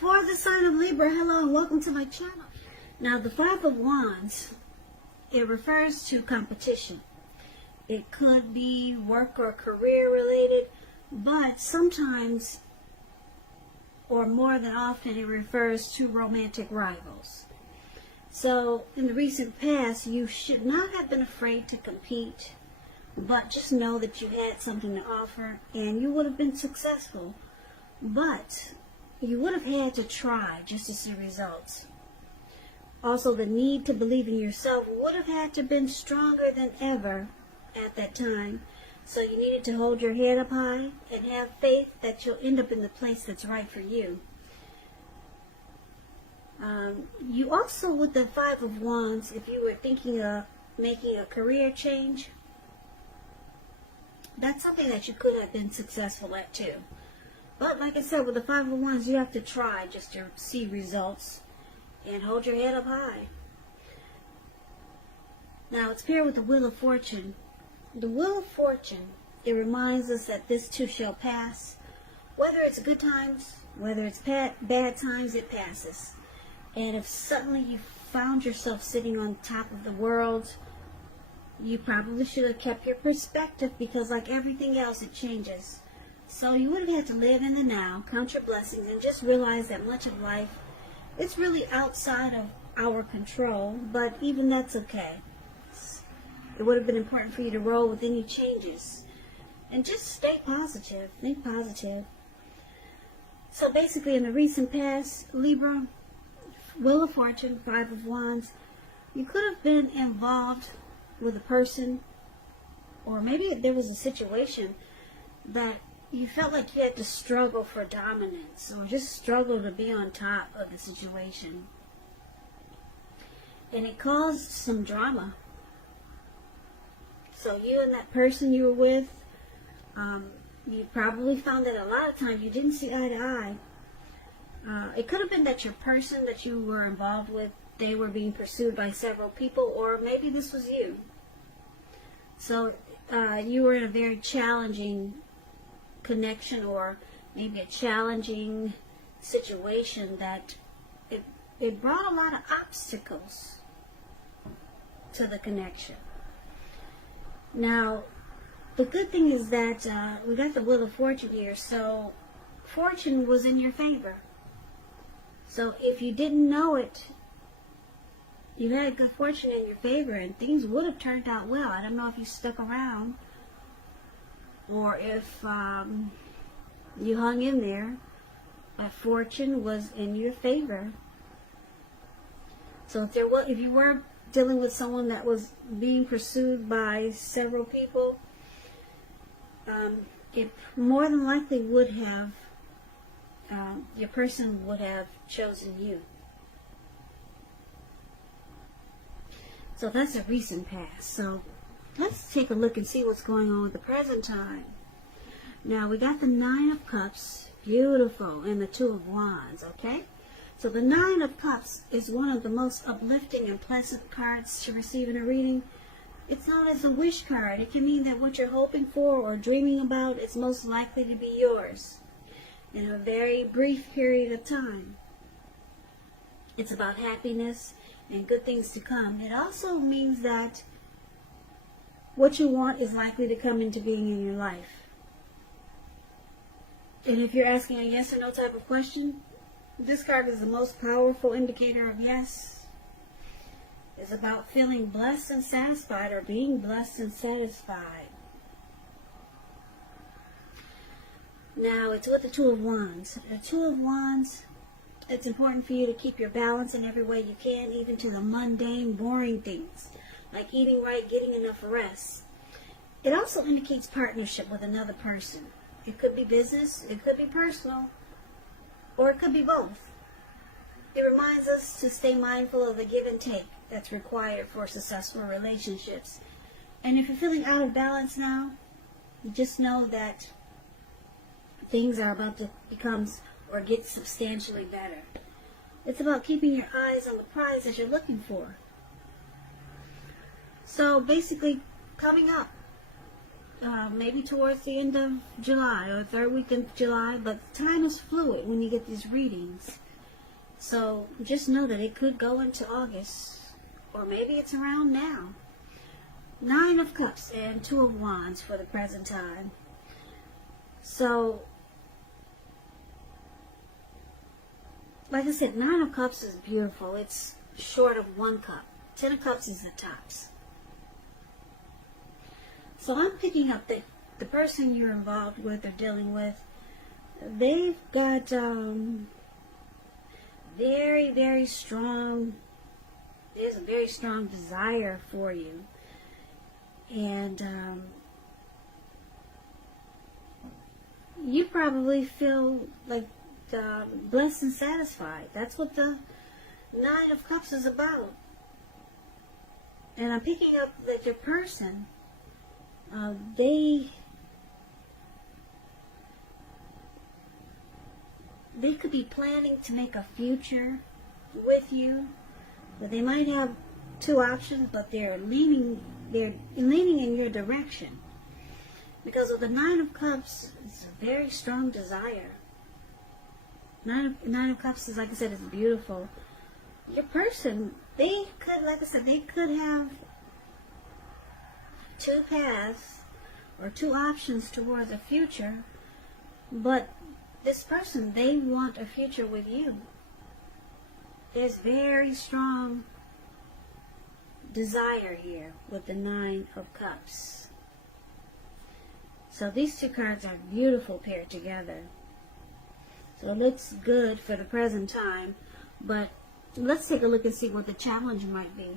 For the sign of Libra, hello and welcome to my channel. Now, the Five of Wands, it refers to competition. It could be work or career related, but sometimes, or more than often, it refers to romantic rivals. So, in the recent past, you should not have been afraid to compete, but just know that you had something to offer and you would have been successful. But you would have had to try just to see results. Also, the need to believe in yourself would have had to been stronger than ever at that time. So you needed to hold your head up high and have faith that you'll end up in the place that's right for you. You also, with the Five of Wands, if you were thinking of making a career change, that's something that you could have been successful at too. But like I said, with the Five of Wands, you have to try just to see results and hold your head up high. Now, it's paired with the Wheel of Fortune. The Wheel of Fortune, it reminds us that this too shall pass. Whether it's good times, whether it's bad times, it passes. And if suddenly you found yourself sitting on top of the world, you probably should have kept your perspective, because like everything else, it changes. So you would have had to live in the now, count your blessings, and just realize that much of life, it's really outside of our control, but even that's okay. It would have been important for you to roll with any changes. And just stay positive, think positive. So basically, in the recent past, Libra, Wheel of Fortune, Five of Wands, you could have been involved with a person, or maybe there was a situation that you felt like you had to struggle for dominance, or just struggle to be on top of the situation. And it caused some drama. So you and that person you were with, you probably found that a lot of times you didn't see eye to eye. It could have been that your person that you were involved with, they were being pursued by several people, or maybe this was you. So you were in a very challenging connection, or maybe a challenging situation that it brought a lot of obstacles to the connection. Now, the good thing is that we got the Wheel of Fortune here, so fortune was in your favor. So if you didn't know it, you had good fortune in your favor, and things would have turned out well. I don't know if you stuck around, or if you hung in there, but fortune was in your favor. So if you were dealing with someone that was being pursued by several people, it more than likely would have, your person would have chosen you. So that's a recent past. So let's take a look and see what's going on with the present time. Now, we got the Nine of Cups, beautiful, and the Two of Wands, okay? So the Nine of Cups is one of the most uplifting and pleasant cards to receive in a reading. It's known as a wish card. It can mean that what you're hoping for or dreaming about is most likely to be yours in a very brief period of time. It's about happiness and good things to come. It also means that what you want is likely to come into being in your life. And if you're asking a yes or no type of question, this card is the most powerful indicator of yes. It's about feeling blessed and satisfied, or being blessed and satisfied. Now, it's with the Two of Wands. The Two of Wands, it's important for you to keep your balance in every way you can, even to the mundane, boring things, like eating right, getting enough rest. It also indicates partnership with another person. It could be business, it could be personal, or it could be both. It reminds us to stay mindful of the give and take that's required for successful relationships. And if you're feeling out of balance now, just know that things are about to become or get substantially better. It's about keeping your eyes on the prize that you're looking for. So basically, coming up, maybe towards the end of July or third week of July, but time is fluid when you get these readings. So just know that it could go into August, or maybe it's around now. 9 of Cups and 2 of Wands for the present time. So, like I said, 9 of Cups is beautiful. It's short of 1 cup. 10 of Cups is the tops. So I'm picking up that the person you're involved with or dealing with, they've got very, very strong, there's a very strong desire for you. And you probably feel like blessed and satisfied. That's what the 9 of Cups is about. And I'm picking up that your person, they could be planning to make a future with you. But they might have 2 options, but they're leaning in your direction. Because of the 9 of Cups, it's a very strong desire. 9 of Cups is, like I said, it's beautiful. Your person, they could, like I said, they could have 2 paths or 2 options towards a future, but this person, they want a future with you. There's very strong desire here with the 9 of Cups. So these 2 cards are beautiful paired together. So it looks good for the present time, but let's take a look and see what the challenge might be.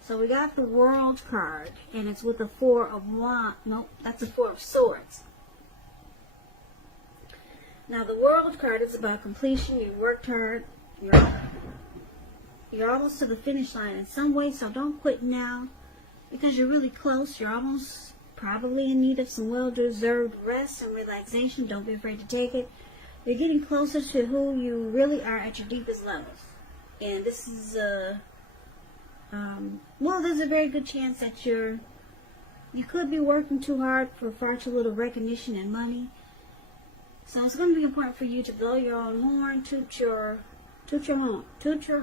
So we got the World card, and it's with the 4 of Wands. Nope, that's a 4 of Swords. Now the World card is about completion. You worked hard. You're almost to the finish line in some way, so don't quit now because you're really close. You're almost probably in need of some well-deserved rest and relaxation. Don't be afraid to take it. You're getting closer to who you really are at your deepest levels. And this is, well, there's a very good chance that you could be working too hard for far too little recognition and money. So it's going to be important for you to blow your own horn, toot your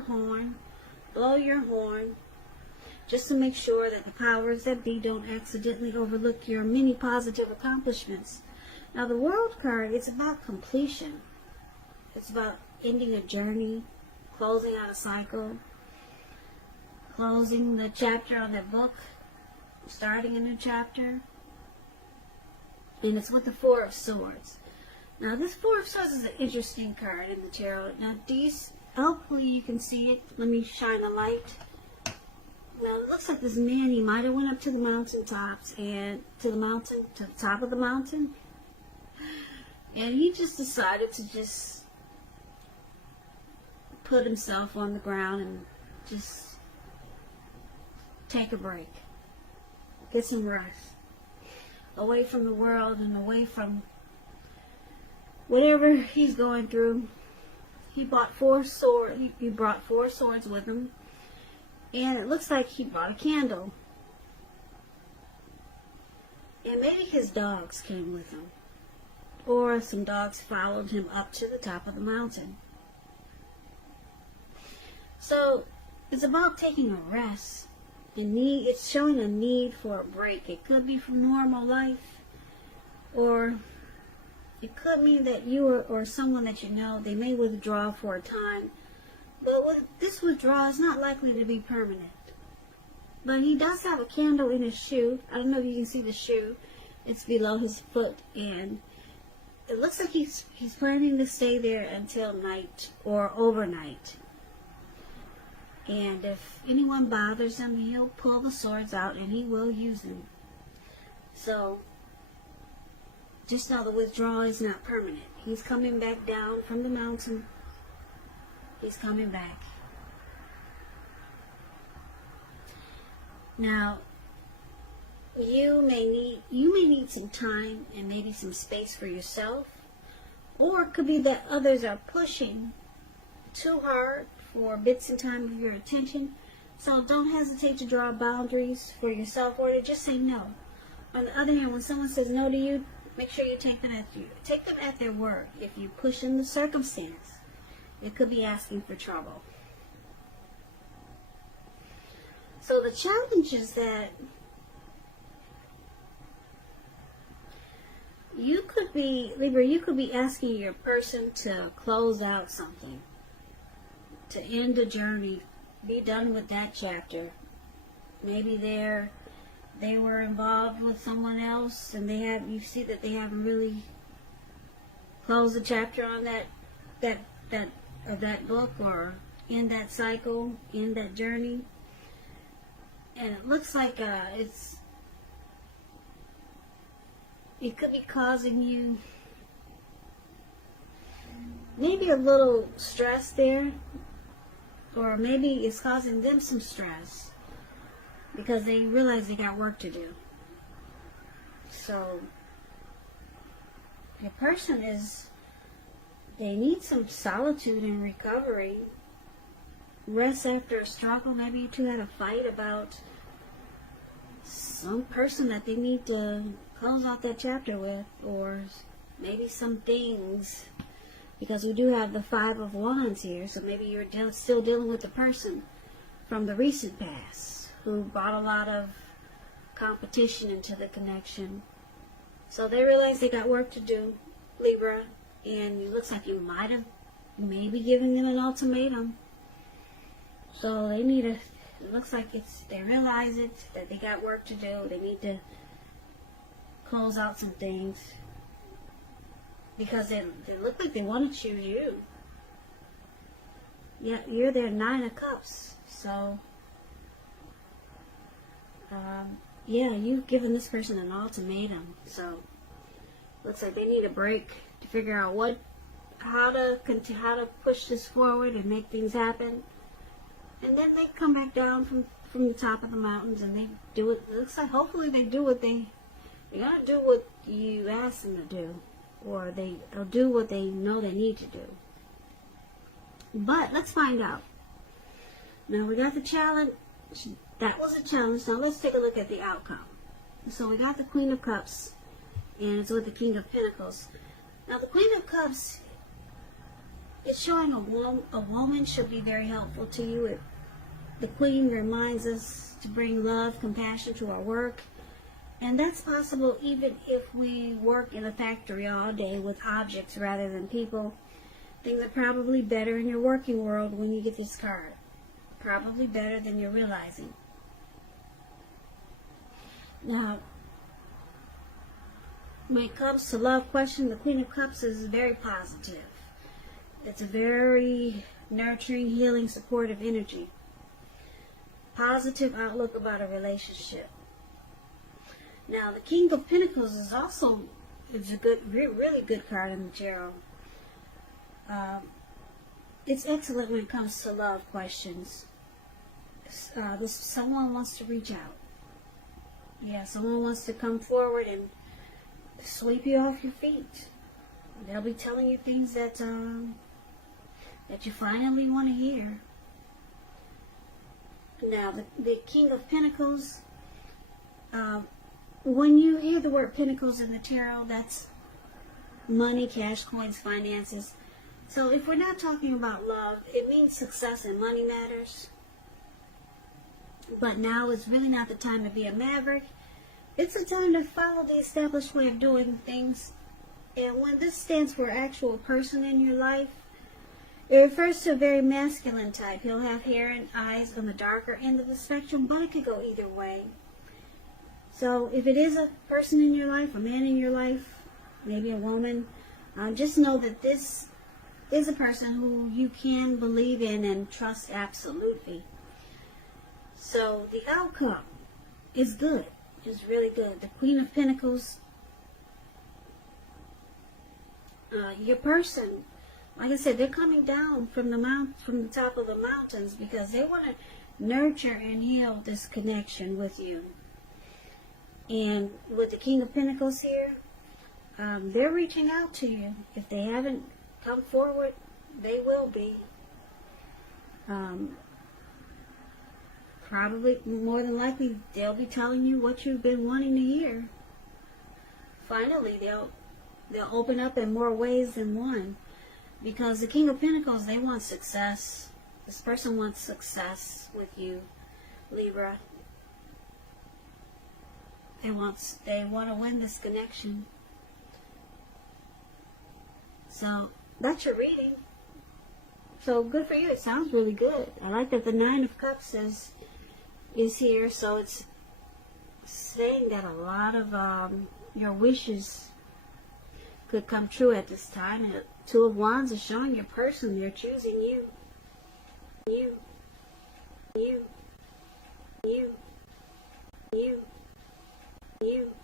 horn, blow your horn, just to make sure that the powers that be don't accidentally overlook your many positive accomplishments. Now the World card, it's about completion. It's about ending a journey, closing out a cycle, closing the chapter on that book, starting a new chapter. And it's with the 4 of Swords. Now this 4 of Swords is an interesting card in the tarot. Now these, hopefully you can see it. Let me shine a light. Well, it looks like this man, he might have went up to the mountaintops and to the top of the mountain. And he just decided to just put himself on the ground and just take a break. Get some rest. Away from the world and away from whatever he's going through. He bought 4 swords. He brought 4 swords with him. And it looks like he brought a candle. And maybe his dogs came with him. Or some dogs followed him up to the top of the mountain. So it's about taking a rest. It's showing a need for a break. It could be from normal life, or it could mean that you or someone that you know, they may withdraw for a time. But with this withdrawal, it's not likely to be permanent. But he does have a candle in his shoe. I don't know if you can see the shoe. It's below his foot, and it looks like he's planning to stay there until night or overnight. And if anyone bothers him, he'll pull the swords out and he will use them. So just know the withdrawal is not permanent. He's coming back down from the mountain. He's coming back. Now, you may need some time and maybe some space for yourself, or it could be that others are pushing too hard for bits and time of your attention. So don't hesitate to draw boundaries for yourself, or to just say no. On the other hand, when someone says no to you, make sure you take them at their word. If you push in the circumstance It could be asking for trouble. So the challenge is that you could be, Libra, you could be asking your person to close out something, to end a journey, be done with that chapter. Maybe they were involved with someone else, and you see that they haven't really closed the chapter on that book, or in that cycle, in that journey. And it looks like it could be causing you maybe a little stress there, or maybe it's causing them some stress because they realize they got work to do. So the person they need some solitude and recovery, rest after a struggle. Maybe you two had a fight about some person that they need to close out that chapter with, or maybe some things, because we do have the Five of Wands here, so maybe you're still dealing with the person from the recent past who brought a lot of competition into the connection. So they realize they got work to do, Libra, and it looks like you might have maybe given them an ultimatum. So they need it looks like they realize it, that they got work to do. They need to close out some things, because they look like they want to choose you. Yeah, you're their Nine of Cups. So, yeah, you've given this person an ultimatum. So, looks like they need a break to figure out how to push this forward and make things happen. And then they come back down from the top of the mountains, and they do it. It looks like hopefully they do what they're gonna do what you ask them to do, or they'll do what they know they need to do. But let's find out. Now we got the challenge. That was a challenge. Now let's take a look at the outcome. So we got the Queen of Cups, and it's with the King of Pentacles. Now the Queen of Cups, it's showing a woman should be very helpful to you. The Queen reminds us to bring love, compassion to our work. And that's possible even if we work in a factory all day with objects rather than people. Things are probably better in your working world when you get this card. Probably better than you're realizing. Now, when it comes to love question, the Queen of Cups is very positive. It's a very nurturing, healing, supportive energy. Positive outlook about a relationship. Now, the King of Pentacles is also a good, really good card in the tarot. It's excellent when it comes to love questions. Someone wants to reach out. Yeah, someone wants to come forward and sweep you off your feet. They'll be telling you things that you finally want to hear. Now, the King of Pentacles, when you hear the word Pentacles in the tarot, that's money, cash, coins, finances. So if we're not talking about love, it means success and money matters. But now is really not the time to be a maverick. It's a time to follow the established way of doing things. And when this stands for an actual person in your life, it refers to a very masculine type. He'll have hair and eyes on the darker end of the spectrum, but it could go either way. So if it is a person in your life, a man in your life, maybe a woman, just know that this is a person who you can believe in and trust absolutely. So the outcome is good. It's really good. The Queen of Pentacles, your person, like I said, they're coming down from the top of the mountains because they want to nurture and heal this connection with you. And with the King of Pentacles here, they're reaching out to you. If they haven't come forward, they will be. Probably, more than likely, they'll be telling you what you've been wanting to hear. Finally, they'll open up in more ways than one. Because the King of Pentacles, they want success. This person wants success with you, Libra. They want to win this connection. So that's your reading. So good for you. It sounds really good. I like that the Nine of Cups is here. So it's saying that a lot of your wishes could come true at this time. And Two of Wands is showing your person. They're choosing you. You. You. You. You. You.